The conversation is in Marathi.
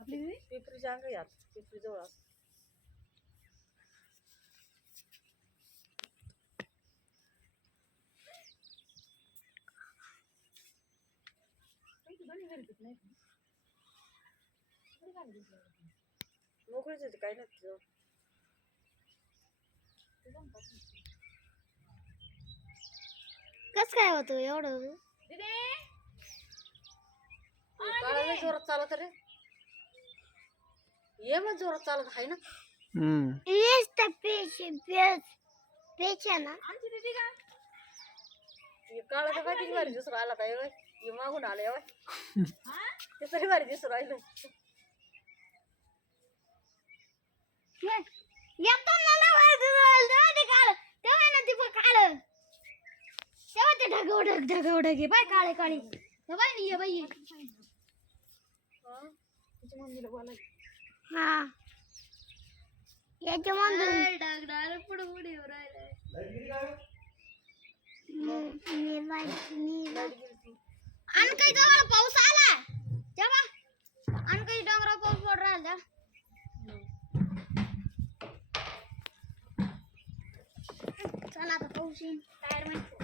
आपली पिपरीच्या अंग यात पिपरी जवळ मोकळीच होती काही नाही तिथं कस काय होतो एवढं काळा लय जोरात चालत रे ये मग जोरात चालत आहे ना ना काळा तर किती भारी दिसून आला काय हे मागून आले ते तरी भारी दिसून राहिलं ढग बाय काळे काळे बाय ये बाई तिच्या मम्मीला बोलायचं हा याच्या मधून डाग पुढे पुढे राहिलाय आणि काही जवळ पाऊस आला तेव्हा आणि काही डोंगरावर पाऊस पड राहिला चला आता पाऊस येईल टायर मध्ये